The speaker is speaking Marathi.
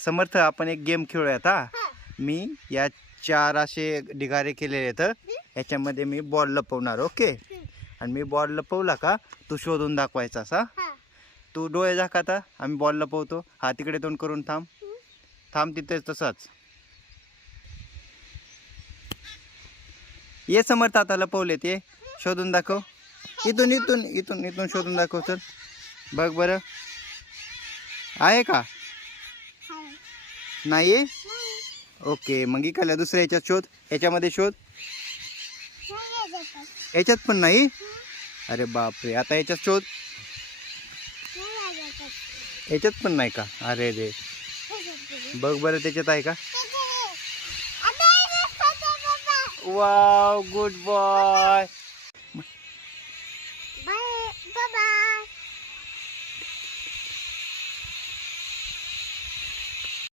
समर्थ, आपण एक गेम खेळूयात हा. मी या 4 असे ढिगारे केलेले आहेत. ह्याच्यामध्ये मी बॉल लपवणार. ओके. आणि मी बॉल लपवला का तू शोधून दाखवायचा असा. तू डोळे झाका आता, आम्ही बॉल लपवतो. हा तिकडे तोंड करून थांब. थांब तिथे तसाच. ये समर्थ, आता लपवले ते शोधून दाखव. इथून इथून इथून इथून शोधून दाखव. चल बघ बरं, आहे का? नाही. ओके, मग इकडल्या दुसऱ्या याच्यात शोध. याच्यामध्ये शोध. याच्यात पण नाही. अरे बापरे, आता याच्यात शोध. याच्यात पण नाही का? अरे रे, बघ बरं त्याच्यात आहे का? Wow, good boy.